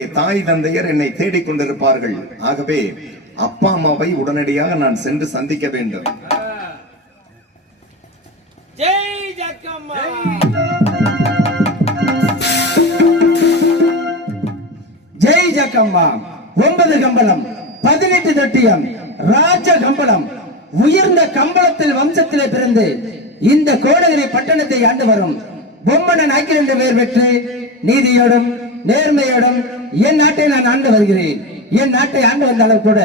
தாய் தந்தையர் என்னை தேடிக் கொண்டிருப்பார்கள். ஆகவே அப்பா அம்மாவை உடனடியாக நான் சென்று சந்திக்க வேண்டும். ஜெய் ஜக்கம்மா. ஜெய் ஜக்கம்மா. 9 கம்பளம் 18 தொட்டியம் ராஜ கம்பளம் உயர்ந்த கம்பளத்தில் வம்சத்திலே பிறந்து இந்த கோடகிரி பட்டணத்தை ஆண்டு வரும் பொம்மன நாய்க்கு 2 பேர் பெற்று நீதியோடும் நேர்மையோடும் என் நாட்டை நான் ஆண்டு வருகிறேன். என் நாட்டை ஆண்டு வந்தாலும் கூட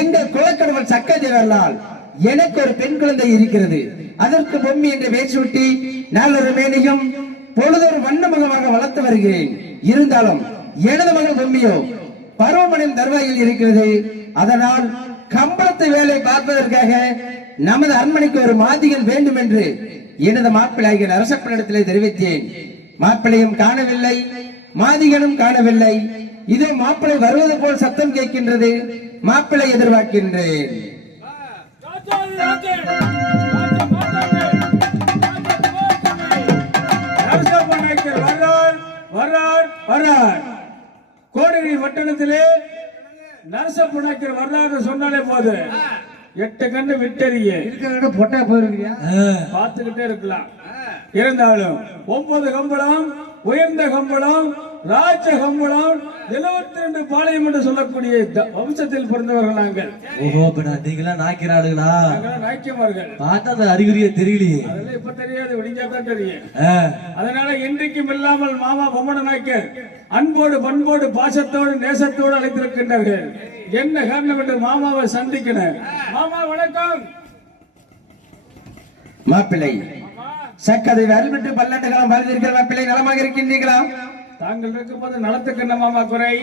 எங்கள் குலக்கடவுள் சக்க தேவர்களால் எனக்கு ஒரு பெண் குழந்தை இருக்கிறது. அதற்கு பொம்மி என்று பேச்சு விட்டி நல்லொரு மேனியும் பொழுதொரு வண்ண முகமாக வளர்த்து வருகிறேன். இருந்தாலும் எனது மகள் பொம்மியோ பருவமனின் தருவாயில் இருக்கிறது. அதனால் கம்பளத்து வேலை பார்ப்பதற்காக நமது அரண்மனைக்கு ஒரு மாதிகன் வேண்டும் என்று எனது மாப்பிள்ளைய அரசப்பனிடத்திலே தெரிவித்தேன். மாப்பிள்ளையும் காணவில்லை, மாதிகனும் காணவில்லை. இதோ மாப்பிள்ளை வருவது போல் சத்தம் கேட்கின்றது. மாப்பிள்ளை எதிர்பார்க்கின்றேன். கோடகிரி பட்டணத்திலே நரசப்பநாயக்கர் வரலாறு சொன்னாலே போது 8 கண்ணு விட்டறிய பொட்டா போயிருக்கியா பார்த்துக்கிட்டே இருக்கலாம். இருந்தாலும் 9 கம்பளம் உயர்ந்த கம்பளம் ராஜ கம்பளம் 72 பாளையம் என்று சொல்லக்கூடிய வம்சத்தில் பிறந்தவர்கள் நாங்கள். ஓஹோ, நீங்களா நாய்க்கிற ஆளுங்களா? நாய்க்கமார்கள் பார்த்தா அந்த அறிகுறியே தெரியலையே. அதெல்லாம் இப்ப தெரியாது, விடிஞ்சாதான் தெரியும். அதனால இன்றைக்கும் இல்லாமல் மாமா பொம்மன நாய்க்கர் அன்போடு பண்போடு பாசத்தோடு நேசத்தோடு அழைத்திருக்கின்றார்கள். என்ன காரணம் என்று மாமாவை சந்திக்கணும். மாமா வணக்கம். மாப்பிள்ளை சக்கதை வரவிட்டு பல்லாண்டு காலம் வாழ்ந்திருக்கிற மாப்பிள்ளை நலமாக இருக்கின்றீர்களா? தாங்கள் இருக்கும்போது நலத்துக்கு என்ன மாமா குறை?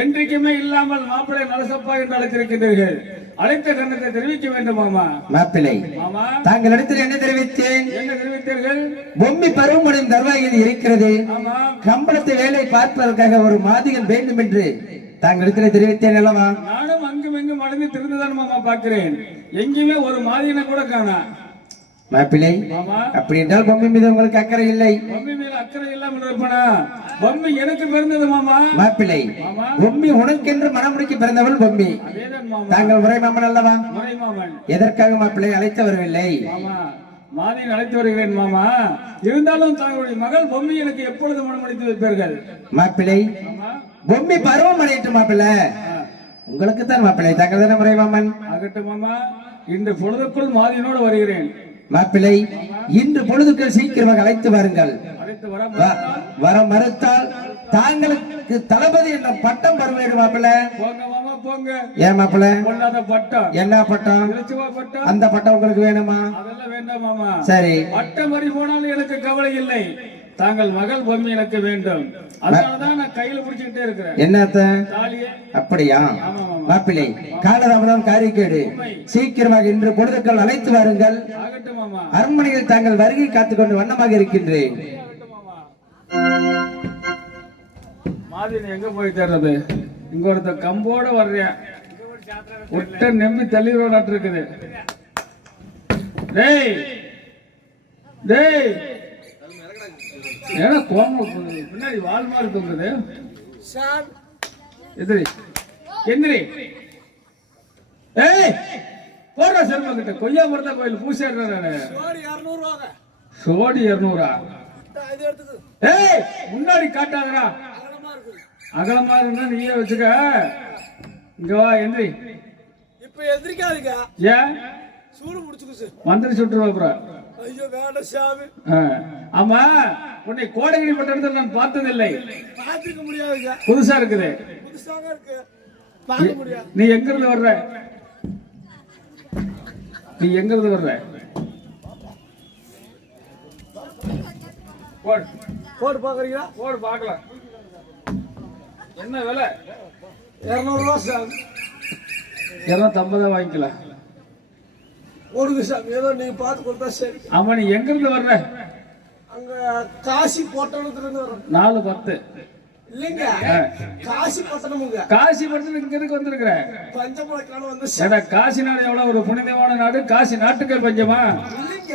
என்றைக்குமே இல்லாமல் மாப்பிள்ளை நலசப்பா என்று அழைத்திருக்கின்றீர்கள். அழைத்த கண்ணத்தை தெரிவிக்க வேண்டும் மாமா. மாப்பிள்ளை மாமா தாங்கள் இடத்தில் என்ன தெரிவித்தேன்? என்ன தெரிவித்தீர்கள்? பொம்மி பருவமனின் தருவாயில் இருக்கிறது. ஆமா. கம்பளத்து வேலை பார்ப்பதற்காக ஒரு மாதிகன் வேண்டும் என்று தாங்கள் இடத்தில் தெரிவித்தேன் அல்லவா? நானும் அங்கும் எங்கும் அடைந்து திருந்துதான் மாமா பார்க்கிறேன். எங்கேயுமே ஒரு மாதினை கூட காணா. மாப்பிள்ளை அப்படி என்றால் பொம்மி மீது உங்களுக்கு அக்கறை இல்லை. பொம்மி மீது அக்கறை இல்லாமல் இருப்பனா? பொம்மி எனக்கு பிறந்தது மாமா. மாப்பிள்ளை பொம்மி உனக்கென்று மனமுடிக்கு பிறந்தவள் பொம்மி. தாங்கள் முறை மாமன் அல்லவா? முறை மாமன். எதற்காக மாப்பிள்ளை அழைத்து வரவில்லை? மாமா மாதின் அழைத்து வருகிறேன் மாமா. இருந்தாலும் தங்களுடைய மகள் பொம்மி எனக்கு எப்பொழுது மனமடித்து வைப்பீர்கள்? மாப்பிள்ளை பொம்மி பருவம் அடையட்டும் மாப்பிள்ளை. உங்களுக்கு தான் மாப்பிள்ளை, தாங்கள் தானே முறை மாமன். ஆகட்டும் மாமா, இன்று பொழுதுக்குள் மாதினோடு வருகிறேன். மாப்பிள்ளை இன்று பொழுதுக்குள் சீக்கிரமாக அழைத்து வாருங்கள். வர மறுத்தால் தாங்களுக்கு தளபதி என்ற பட்டம் பெற வேண்டும் மாப்பிள்ளை. போங்க மாமா போங்க. ஏன் மாப்பிள்ளை? பட்டம். என்ன பட்டம்? அந்த பட்டம் உங்களுக்கு வேணுமா? அதெல்லாம் வேண்டாம் மாமா. சரி, பட்டம் வரி போனாலும் எனக்கு கவலை இல்லை. தாங்கள் மகள் பொம்மி எனக்கு வேண்டும். அதனாலதான் நான் கையில பிடிச்சுக்கிட்டே இருக்கிறேன். என்னத்த? அப்படியா? மாப்பிள்ளை காலதாமதம் காரிக்கேடு. சீக்கிரமாக இன்று பொழுதுக்கள் அழைத்து வாருங்கள். அரண்மனையில் தாங்கள் வருகை காத்துக்கொண்டு வண்ணமாக இருக்கின்றேன். மாதிரி எங்க போய் தர்றது? இங்க ஒருத்த கம்போட வர்றேன். ஒட்ட நம்பி தள்ளிடுவோம் இருக்குது. டேய் டேய், ஏன்னா கோமம் பின்னாடி வால் மாதிரி தூங்குது. எதிரி எந்திரி. ஏய் போடுற செல்வம் கிட்ட கொய்யா மரத்தா கோயில் பூசாடுறாரு. சோடி 200. ஏய் முன்னாடி காட்டாதடா. அகலமா இருந்தா நீயே வச்சுக்க. இங்க வா எந்திரி. இப்ப எந்திரிக்காதீங்க. ஏன்? சூடு முடிச்சுக்கு மந்திரி சுட்டுருவா அப்புறம். ஐயோ வேண்டாம் சாமி. ஆமா, உன்னை கோடகிரி பட்டணத்தில் நான் பார்த்ததில்லை. பார்த்துக்க முடியாதுங்க. புதுசா இருக்குது. புதுசாக இருக்கு, பார்க்க முடியாது. நீ எங்க இருந்து வர்ற? நீ எங்க இருந்து வர்ற? போடு பாக்குறீங்களா? போடு பார்க்கலாம். என்ன விலை? 200 ரூபா சாமி. 250 வாங்கிக்கலாம். ஒரு சாமி ஏதோ நீங்க பார்த்து கொடுத்தா சரி. ஆமா, நீ எங்க இருந்து வர்ற? அங்க காசி பட்டணத்துல இருந்து வர்றோம். 410 இல்லைங்க, காசி பட்டணமுங்க. காசி பட்டணம் இங்க எதுக்கு வந்திருக்கிற? பஞ்சமலைக்கான வந்து காசி நாடு எவ்வளவு ஒரு புனிதமான நாடு. காசி நாட்டுக்கு பஞ்சமா? இல்லைங்க,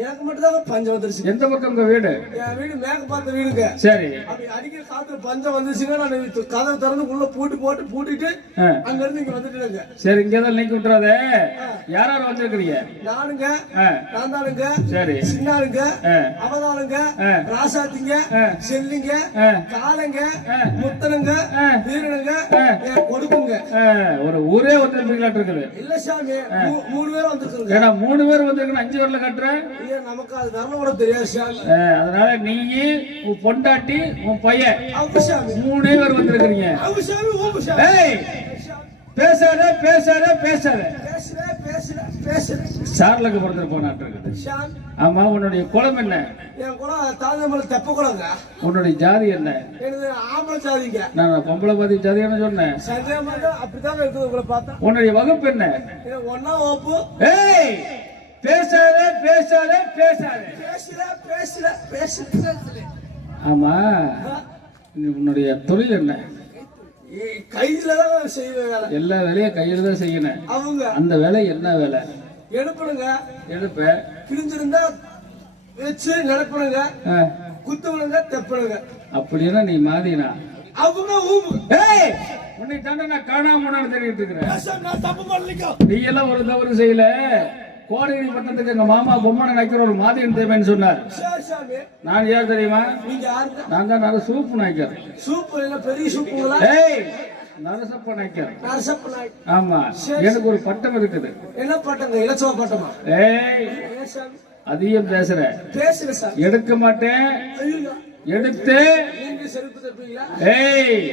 எனக்கு மட்டும் தான் பஞ்சம் வந்துருச்சு. எந்த பக்கம் உங்க வீடு? என் வீடு மேற்கு பார்த்த வீடுங்க. சரி. அப்படி அடிக்கிற காத்துல பஞ்சம் வந்துச்சுங்க. நான் கதவை திறந்து உள்ள பூட்டிட்டு அங்க இருந்து இங்க வந்துட்டேங்க. சரி, இங்கதான் நீக்கி விட்டுறாதே. யார் யார் வந்திருக்கிறீங்க? நானுங்க, நான்தானுங்க, சரி, சின்னாருங்க, அவதானுங்க, ராசாத்திங்க, செல்லிங்க, காலங்க, முத்தனுங்க, வீரனுங்க, என் கொடுக்குங்க. ஒரு ஊரே வந்திருப்பீங்களாட்டு இருக்குது. இல்ல சாமி, 3 பேர் வந்திருக்குங்க. ஏன்னா 3 பேர் வந்திருக்கணும், 5 பேர்ல கட்டுறேன். நமக்கு அது வரல கூட தெரியாது சாமி. அதனால நீ, உன் பொண்டாட்டி, உன் பையன், அவங்க சாமி 3 பேர் வந்திருக்கிறீங்க. அவங்க சாமி, ஓம் சாமி. ஏய், பேசாத பேசாத பேசாத. பேசுற சார்லக்கு பிறந்திருப்போம் நாட்டு இருக்குது. சாமி, ஆமா, உன்னுடைய குலம் என்ன? என் கூட தாழ்ந்தமலை தெப்ப குளங்க. உன்னுடைய ஜாதி என்ன? எனது ஆம்பளை ஜாதிங்க. நான் பொம்பளை பாதி ஜாதின்னு சொன்னேன். சந்தேகமாக அப்படிதான் இருக்குது உங்களை பார்த்தா. உன்னுடைய வகுப்பு என்ன? 1ஆம் வகுப்பு. ஏய், பேசாத பேசாத பேசாத. பேசுற ஆமா, உன்னுடைய தொழில் என்ன? கையில தான் செய்வேன் வேலை. எல்லா வேலையும் கையில தான் செய்யணும். அவங்க அந்த வேலை என்ன வேலை? எடுப்பணுங்க, எடுப்ப, கிழிஞ்சிருந்தா வச்சு நடப்பணுங்க, குத்துவனுங்க, தெப்பணுங்க. அப்படின்னா நீ மாதினா அவங்க ஊம்பு. ஏய், உன்னை தாண்ட நான் காணாம போனான்னு தெரிவிட்டு இருக்கிறேன். நான் தப்பு பண்ணலிக்கோ. நீ எல்லாம் ஒரு தவறு செய்யல. கோடகிரி பட்டணத்துக்கு எங்க மாமா பொம்மனை நக்கிற ஒரு மாதிரின்னு தேவைன்னு சொன்னார். சரி சாமி. நான் யார் தெரியுமா? நீங்க யாருங்க? நான் தான் நர சூப்பு நாய்க்கர். சூப்பு இல்ல, பெரிய சூப்புங்களா? ஏய், நரசப்ப நாய்க்கர். நரசப்ப நாய். ஆமா, எனக்கு ஒரு பட்டம் இருக்குது. என்ன பட்டங்க? இலச்சவ பட்டமா? ஏய், அதிகம் பேசுற. பேசுற சாமி. எடுக்க மாட்டேன். ஐயோ, எடுத்து நீங்க செருப்பு தப்பீங்களா? ஏய்,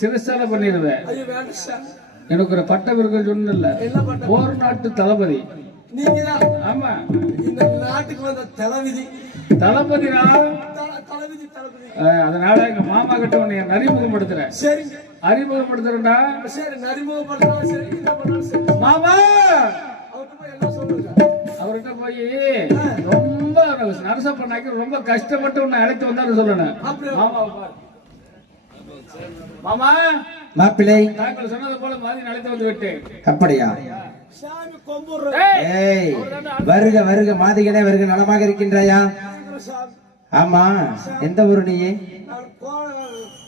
சிறுசால பண்ணிடுவேன். ஐயோ, வேண்டாம் சாமி. எனக்கு ஒரு பட்டம் இருக்கு சொன்னல. என்ன பட்டம்? போர் நாட்டு தளபதி. நீங்க தான் ஆமா, இந்த நாட்டுக்கு வந்த தளபதி. தளபதி தளபதி. அதனால எங்க மாமா கிட்ட உன்னை அறிமுகப்படுத்துறேன். சரிங்க. அறிமுகப்படுத்துறேன்டா. சரி, நரிமுகப்படுத்தலாம். சரி, என்ன பண்ணாலும் சரி. மாமா, அவர்கிட்ட போய் என்ன சொல்லுங்க? அவர்கிட்ட போய் ரொம்ப நரசப்ப நாய்க்கு ரொம்ப கஷ்டப்பட்டு உன்னை அழைத்து வந்தாரு சொல்லணும். மாமாவை பாரு. மாமா, மாப்பிள்ளை, நாங்கள் சொன்னது போல மாதிரி அழைத்து வந்து விட்டேன். அப்படியா? சாமி கொம்புற ஏய், வருக வருக மாதிகனே வருக. நலமாக இருக்கின்றாயா? சாமி. ஆமா, எந்த ஊரு நீ? நான்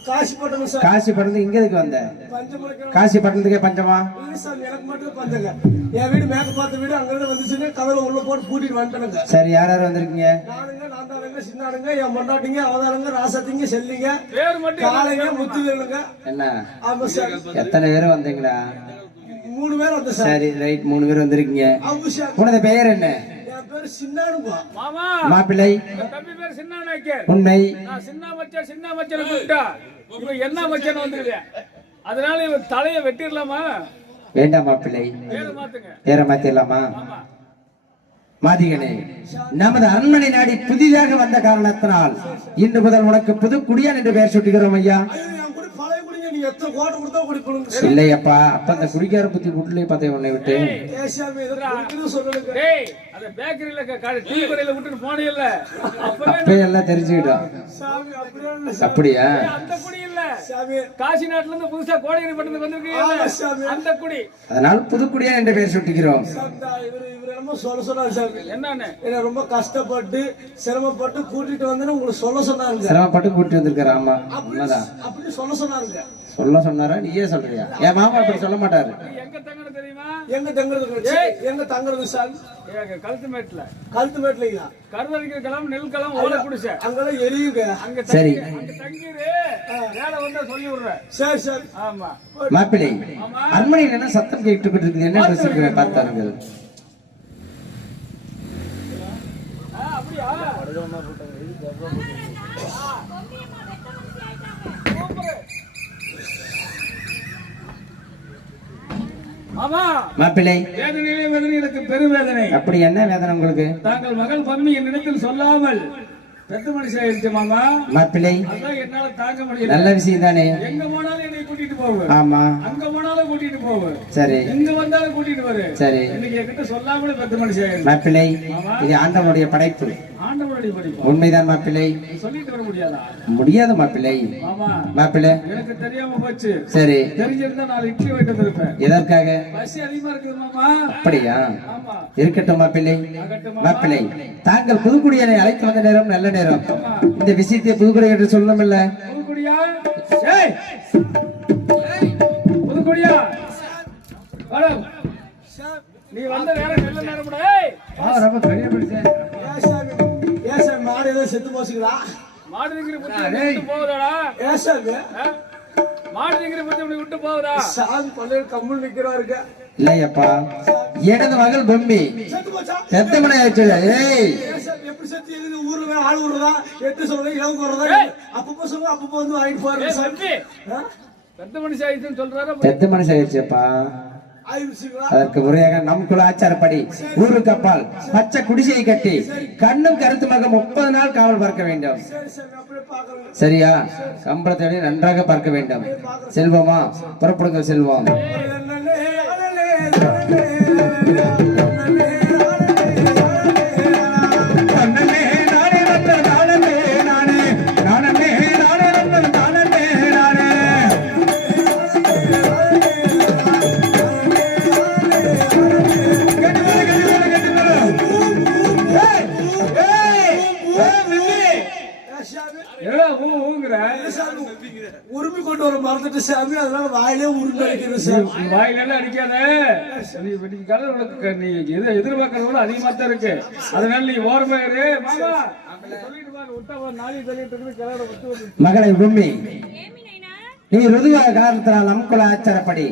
காசி பட்டணம் சார். காசி பட்டணத்துக்கு இங்க எதுக்கு வந்த? பஞ்சமுறைக்கு. காசி பட்டணத்துக்கே பஞ்சமா? இல்ல சாமி, எனக்கு மட்டும் பஞ்சங்க. என் வீடு மேற்கு பார்த்த வீடு. அங்கிருந்து வந்துச்சுங்க, கதவை உள்ள போட்டு பூட்டிட்டு வந்துட்டேனுங்க. சரி, யார் யார் வந்திருக்கீங்க? நானுங்க, நான்தானுங்க, சின்னானுங்க, என் பொண்டாட்டிங்க, அவதானுங்க, ராசத்திங்க, செல்லிங்க, பேர் மட்டும் காலைங்க, முத்து வீரனுங்க. என்ன, ஆமா சார். எத்தனை பேரும் வந்தீங்களா? 3 பேர் வந்த சார். சரி, ரைட், 3 பேர் வந்திருக்கீங்க. அவங்க சார். உனது பெயர் என்ன? என் பேரு சின்னானுங்க. மாமா, மாப்பிள்ளை, தம்பி பேர் சின்ன நாய்க்கர். உண்மை. நான் சின்ன மச்சனை கூப்பிட்டா இவன் என்ன மச்சன் வந்துருவேன். அதனால இவன் தலையை வெட்டிடலாமா? வேண்டாம் மாப்பிள்ளை, பேரை மாத்துங்க. பேரை மாத்திரலாமா? ஆமா. மாதிகனே, நமது அரண்மனை நாடி புதிதாக வந்த காரணத்தினால் இன்று முதல் உனக்கு புதுக்குடியான் என்று பெயர் சுட்டுகிறோம் ஐயா. ஐயோ, என் கூட பழைய குடிங்க. நீங்க எத்தனை கோட்டை கொடுத்தா குடிக்கணும். இல்லை அப்பா, அப்ப அந்த குடிக்கார புத்தி வீட்டுலயே பார்த்தேன் உன்னை விட்டு. ஏசாமி, இதை குடிக்கிறது சொல்லுங்க. டேய், அந்த பேக்கரியில டீ கடையில விட்டுட்டு போனீங்கல்ல, அப்பவே எல்லாம் தெரிஞ்சுக்கிட்டோம். சாமி, அப்படியே இல்ல சாமி. அப்படியா? அந்த குடி இல்ல சாமி. காசி நாட்டுல இருந்து புதுசா கோடகிரி பட்டணத்துக்கு ஆமா வந்திருக்கீங்க, சாமி. அந்த குடி. அதனால் புதுக்குடியான் என்று பெயர் சுட்டுகிறோம். சாந்தா, இவரு என்னமோ சொல்ல சொன்னாரு சாமி. என்னன்னு? என்ன ரொம்ப கஷ்டப்பட்டு சிரமப்பட்டு கூட்டிட்டு வந்து உங்களுக்கு சொல்ல சொன்னாருங்க. சிரமப்பட்டு கூட்டி வந்திருக்காரு. ஆமா, உண்மைதான். அப்படி சொல்ல சொன்னாருங்க. சொல்ல சொன்னாரா? நீயே சொல்றியா? என் மாமா அப்படி சொல்ல மாட்டாரு. எங்க தங்கன்னு தெரியுமா? எங்க தங்குறது? எங்க தங்குறது சாமி? கழுத்து மேட்ல, கழுத்து மேட்லீங்களா? கருதறிக்கிற களம், நெல் களம், ஓலை குடிசை. அங்கெல்லாம் எரியுங்க. அங்க சரி. தங்கிரு, வேலை வந்தா சொல்லி விடுறேன். சரி சரி. ஆமா. மாப்பிள்ளை, அரண்மனையில் என்ன சத்தம் கேட்டுக்கிட்டு இருக்குது? என்ன ட்ரெஸ் இருக்கு பார்த்தாருங்கள். அப்படியா? மாமா, மாப்பிள்ளை, வேதனையிலே வேதனை, எனக்கு பெருவேதனை. அப்படி என்ன வேதனை உங்களுக்கு? தாங்கள் மகள் பத்மி என் நினைத்தில் சொல்லாமல் பெத்த மனுஷன் ஆயிடுச்சு மாமா. மாப்பிள்ளை, அதான் என்னால தாங்க முடியல. நல்ல விஷயம் தானே. எங்க போனாலும் என்னை கூட்டிட்டு போவு. ஆமா. அங்க போனாலும் கூட்டிட்டு போவு. சரி. எங்க வந்தாலும் கூட்டிட்டு வரு. சரி. இன்னைக்கு என்கிட்ட சொல்லாமலே பெத்த மனுஷன் ஆயிடுச்சு. மாப்பிள்ளை, இது ஆண்டவனுடைய படைப்பு. ஆண்டவனுடைய எப்படி படிப்போம்? உண்மைதான் மாப்பிள்ளை. சொல்லிட்டு வர முடியாதா? முடியாத மாப்பிள்ளை. ஆமா மாப்பிள்ளை எனக்கு தெரியாம போச்சு. சரி, தெரிஞ்சிருந்தா 4 இட்லி வாங்கிட்டு வந்திருப்பேன். எதற்காக? பசி அதிகமா இருக்குது மாமா. அப்படியா? ஆமா இருக்கட்டும் மாப்பிள்ளை. ஆகட்டும் மாப்பிள்ளை, தாங்கள் புதுக்குடியனை அழைத்து வந்த நேரம் நல்ல நேரம். இந்த விஷயத்தை புதுக்குடி என்று சொல்லணும் இல்ல? புதுக்குடியா? ஏய் புதுக்குடியா வாடா. நீ வந்த நேரம் நல்ல நேரம்டா. ஏய் ரொம்ப பெரிய மனுஷன். ஏன் சாமி மாடு ஏதோ செத்து போச்சுங்களா? மாடு திங்கிற புத்தி விட்டு போகுதாடா? ஏன் சாமி மாடு திங்கிற புத்தி இப்படி விட்டு போகுதா? சாமி பள்ளியில் கம்மல் நிக்கிறாருங்க. இல்லையப்பா, எனது மகள் பொம்மி செத்து போச்சா? எத்தனை ஆயிடுச்சு? ஏய் ஏன் சாமி எப்படி செத்து எங்க ஊர்ல ஆள் ஊர்றதா எட்டு சொல்றதா இளவு போறதா அப்பப்போ சொல்லுங்க அப்பப்போ வந்து வாங்கிட்டு போறாரு ஏய் சாமி. தம்பி பெத்த மனுஷன் ஆயிடுச்சுன்னு சொல்றாரு. பெத்த மனுஷன் ஆயிடுச்சுப்பா. ஆயிடுச்சுங்களா? அதற்கு முறையாக நம் குல ஆச்சாரப்படி ஊருக்கு அப்பால் பச்சை குடிசையை கட்டி கண்ணும் கருத்துமாக 30 நாள் காவல் பார்க்க வேண்டும். சரி சாமி அப்படியே பாக்குறேன். சரியா? கம்பளத்தை நன்றாக பார்க்க வேண்டும். செல்வமா, புறப்படுங்க செல்வம். என்னடா ஊங்குற? உரிமை கொண்டு வர மறந்துட்டு சாமி, அதனால வாயிலே உரிமை அடிக்கிறது சாமி. நீ வாயிலெல்லாம் அடிக்காத. நீ இன்னைக்கு கடவுள் உனக்கு நீ எதிர்பார்க்கறத விட அதிகமா தான் இருக்கு. அதனால நீ ஓரமா இரு. மாமா சொல்லிட்டு வா. விட்டா நாளை சொல்லிட்டு இருக்கு கிளற விட்டு. மகளை பொம்மி, நீ ருதுவாக காரணத்தினால் நம் குல ஆச்சாரப்படி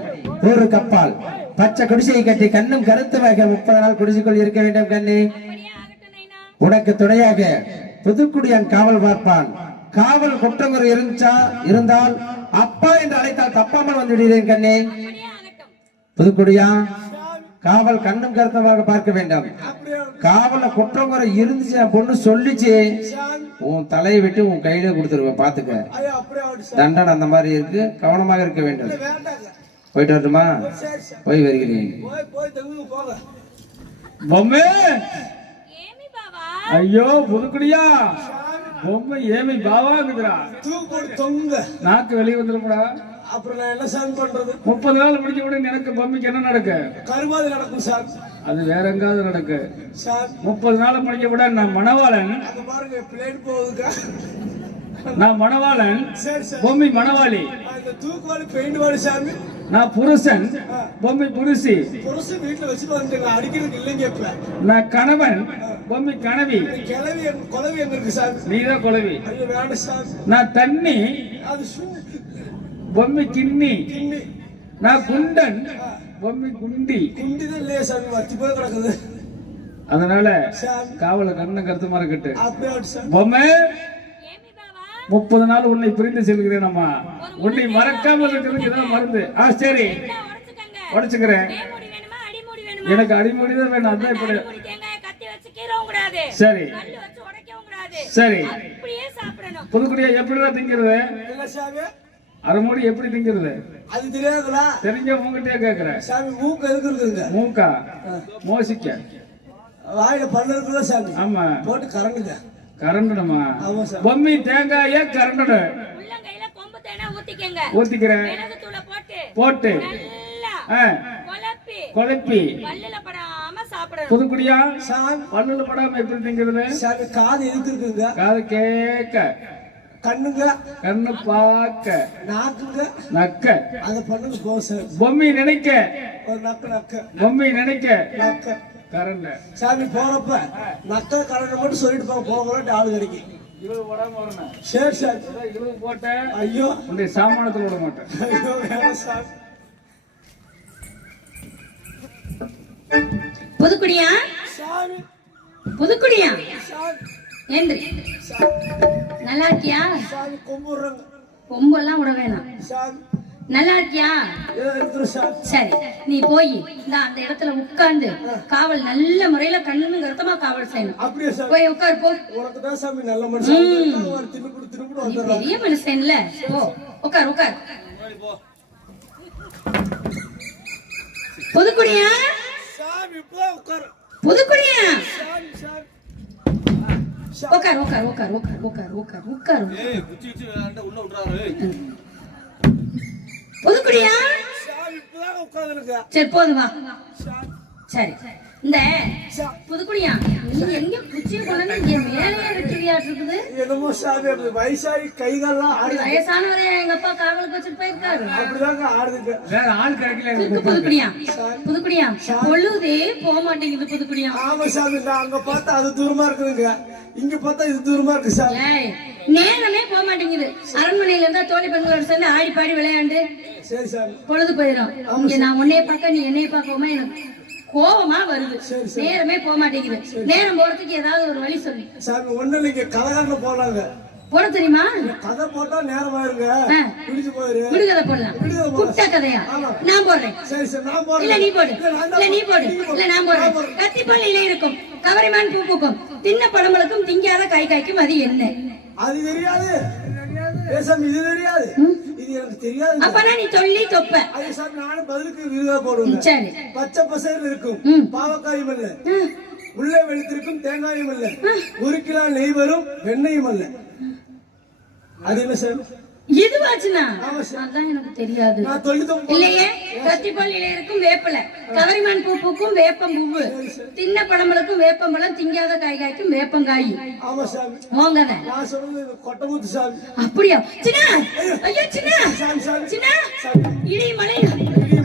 ஊருக்கு அப்பால் பச்சை குடிசையை கட்டி கண்ணும் கருத்துமாக 30 நாள் குடிசைக்குள் இருக்க வேண்டும். கண்ணி, உனக்கு துணையாக புதுக்குடியான் காவல் பார்ப்பான். காவல் குற்றங்குறை இருந்தால் அப்பா என்று அழைத்தால் தப்பாமல் வந்து விடுகிறேன். கண்ணே, புதுக்குடியா காவல் கண்ணும் கருத்தமாக பார்க்க வேண்டும். காவல குற்றங்குறை இருந்துச்சு பொண்ணு சொல்லிச்சு, உன் தலையை விட்டு உன் கையில கொடுத்துருவேன். பாத்துக்க, தண்டனை அந்த மாதிரி இருக்கு. கவனமாக இருக்க வேண்டும். போயிட்டு வரட்டுமா? போய் வருகிறேன். பொம்மை ஐயோ புதுக்குடியா பொம்மை ஏமி பாவாங்குதுடா. நாக்கு வெளியே வந்துருப்படா. அப்புறம் நான் என்ன சாமி பண்றது? 30 நாள் முடிஞ்ச உடனே எனக்கு பொம்மைக்கு என்ன நடக்கு? கருமாதி நடக்கும் சாமி. அது வேற எங்காவது நடக்கு. சாமி 30 நாள் முடிஞ்ச உடனே நான் மணவாளன். அங்க பாருங்க பிளேன் போகுதுக்கா. நான் மணவாளன், சரி சரி. பொம்மை மணவாளி. அந்த தூக்குவாளி பெயிண்ட் வாளி சாமி. நான் புருஷன், பொம்மை புருஷி. புருஷன் வீட்டுல வச்சுட்டு வந்துட்டேன். அடிக்கிறதுக்கு இல்லைங்க இப்ப. நான் கணவன், பொம்மை கனவி. கிளவி குலவி எங்க இருக்கு சாமி? நீதான் குலவி. ஐயோ வேண்டாம் சாமி. நான் தண்ணி, அது பொம்மை கிண்ணி. கிண்ணி. நான் குண்டன், பொம்மை குண்டி. குண்டிதான் இல்லையா சாமி? வத்தி போய் கிடக்குது. அதனால சாமி காவல கண்ணு கருத்துமா இருக்கட்டு. அப்படியே சாமி. பொம்மை 30 நாள் உன்னை பிரிந்து செல்கிறேன். அம்மா உன்னை மறக்காமல் இருக்கிறதுக்கு ஏதாவது மருந்து. சரி உடைச்சுக்கிறேன். எனக்கு அடிமொழி தான் வேணும். அதான் இப்படி. சரி சரி. புதுக்குடியா எப்படிதான் திங்கிறது? என்ன சாமி? அரைமொழி எப்படி திங்கிறது? அது தெரியாதுல. தெரிஞ்ச உங்ககிட்டயே கேக்குறேன். சாமி மூக்கு எதுக்கு இருக்குங்க? மூக்கா மோசிக்க வாயில பல்லு இருக்குல்ல சாமி? ஆமா. போட்டு கரண்டுங்க. கரண்டணுமா? ஆமா சாமி. பொம்மி தேங்காய கரண்டடு. ஊத்திக்கிறேன். போட்டு குழப்பி. புதுக்குடியா சாமி பல்லுல படாம எப்படி திங்கிறது? சாமி காது எதுக்கு இருக்குங்க? காது கேட்க, கண்ணுங்க, கண்ணு பார்க்க, நாக்குங்க, நக்க. அந்த பண்ணுங்க கோசை. பொம்மி நினைக்க, ஒரு நக்கு நக்க, பொம்மி நினைக்க நக்க. கரண்ட. சாமி போறப்ப நக்க கரண்ட மட்டும் சொல்லிட்டு போக ஆளு கிடைக்கும். இழுவு போடாம வரணும். சரி சார். இழுவு போட்ட ஐயோ உன்னுடைய சாமானத்துல விட மாட்டேன். ஐயோ வேணாம் சாமி. புதுக்குடியா சாமி புதுக்குடியா சாமி ஏந்திரி. நல்லா இருக்கியா? சாமி கும்பிடுறேங்க. கொம்பெல்லாம் விட வேணாம். சாமி நல்லா இருக்கியா? சரி, நீ போய் அந்த இடத்துல உட்கார்ந்து காவல் நல்ல முறையில கண்ணும் கருத்தமா காவல் செய்யணும். அப்படியே சாமி. போய் உட்கார் போ. உனக்கு தான் சாமி நல்ல மனுஷன். திருப்பி நீ பெரிய மனுஷன்ல. போ உட்கார் உட்கார். புதுக்குடியா சாமி போ உட்கார். புதுக்குடியா சாமி சாமி உட்கார் உட்கார் உட்கார் உட்கார் உட்கார் உட்கார் உட்கார் புதுக்குடியா சாமி இப்பதான் உட்கார்ந்துருக்க. சரி போதும் வா சரி இந்த புதுக்குடியா நீ எங்க குச்சியை கொண்டு இங்க மேலேயே வெட்டுவியாட்டு இருக்குது என்னமோ சாமி அப்படி வயசாகி கைகாலாம் ஆடுது. வயசானவரே எங்க அப்பா காவலுக்கு வச்சுட்டு போயிருக்காரு அப்படிதாங்க ஆடுதுங்க. வேற ஆள் கிடைக்கல இருக்கு புதுக்குடியா புதுக்குடியா பொழுதே போக மாட்டேங்குது புதுக்குடியா ஆமா சாமி, நான் அங்க பார்த்தா அது தூரமா இருக்குதுங்க, இங்க பார்த்தா இது தூரமா இருக்கு சாமி. ஏய் நேரமே போக மாட்டேங்குது அரண்மனையில இருந்தா தோழி பெண்களோட சேர்ந்து ஆடி பாடி விளையாண்டு சரி சாமி. பொழுது போயிடும் இங்க நான் உன்னைய பார்க்க நீ என்னைய பார்க்கவும் எனக்கு கோபமா வருது நேரமே போக மாட்டேங்குது நேரம் போறதுக்கு ஏதாவது ஒரு வழி சொல்லு சாமி. ஒண்ணு நீங்க கலகாரல போடலாங்க, போட தெரியுமா கதை போட்டா நேரம் ஆயிருங்க, பிடிச்சு போயிரு. விடுகதை போடலாம் குட்ட கதையா நான் போடுறேன் சரி சரி, நான் இல்ல போடுறேன். நீ போடு இல்ல நீ போடு இல்ல நான் போடுறேன் கத்திப்பல் இலை இருக்கும் கவரிமான் பூ பூக்கும் தின்ன பழங்களுக்கும் திங்காத காய் காய்க்கும் அது என்ன அது தெரியாது. ஏ சாமி, இது தெரியாது, இது எனக்கு தெரியாது. அப்பனா நீ சொல்லி தொப்ப அது சாமி, நானும் பதிலுக்கு விருதா போடுவேன். சரி பச்சை பசையில் இருக்கும், பாவக்காயும் இல்ல, உள்ளே வெளுத்திருக்கும் தேங்காயும் இல்ல, 1 கிலோ நெய் வரும் வெண்ணையும் அல்ல. அது என்ன சார்? இதுவாச்சுனா அதான் எனக்கு தெரியாது நான் தொழில் இல்லையே கத்திப்பல் இலை இருக்கும் வேப்பில கவரிமான் பூ பூக்கும் வேப்பம் பூவு தின்ன பழங்களுக்கும் வேப்பம்பழம் திங்காத காய் காய்க்கும் வேப்பங்காய் ஆமா சாமி, ஓங்கத நான் சொல்றது கொட்டமுத்து சாமி. அப்படியா சின்ன ஐயோ சின்ன சாமி சாமி சின்ன இடி மழை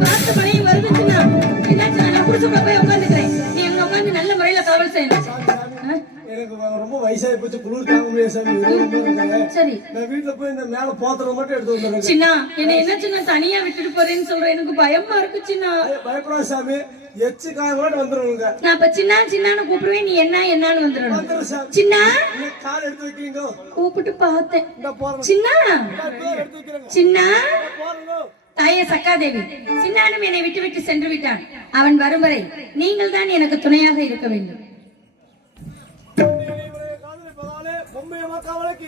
காத்து மழை வருது சின்ன என்னாச்சு நான் குடிச்சுக்குள்ள போய் உட்காந்துக்கிறேன் நீ அங்க உட்காந்து நல்ல முறையில காவல் செய்யணும் எனக்கு ரொம்ப வயசாகி போச்சு, குளிர் தாங்க முடியாது சாமி. ரொம்ப இருக்கேன். சரி நான் வீட்டுல போய் இந்த மேல போத்துறது மட்டும் எடுத்து வந்துடுறேன். சின்ன என்ன என்ன சின்ன தனியா விட்டுட்டு போறேன்னு சொல்றேன் எனக்கு பயமா இருக்கு சின்ன பயப்படாத சாமி, எச்சு காய கூட வந்துருவாங்க. நான் இப்ப சின்ன சின்னான்னு கூப்பிடுவேன் நீ என்னன்னு வந்துடணும் வந்துடும் சாமி. சின்ன கால் எடுத்து வைக்கிறீங்க, கூப்பிட்டு பார்த்தேன் இந்த போறேன். சின்ன எடுத்து வைக்கிறேங்க, சின்ன போறேங்க. தாயே சக்காதேவி சின்னானும் என்னை விட்டு விட்டு சென்று விட்டான் அவன் வரும் வரை நீங்கள் தான் எனக்கு துணையாக இருக்க வேண்டும் காதலை பதாலே பொம்மையமா காவலுக்கு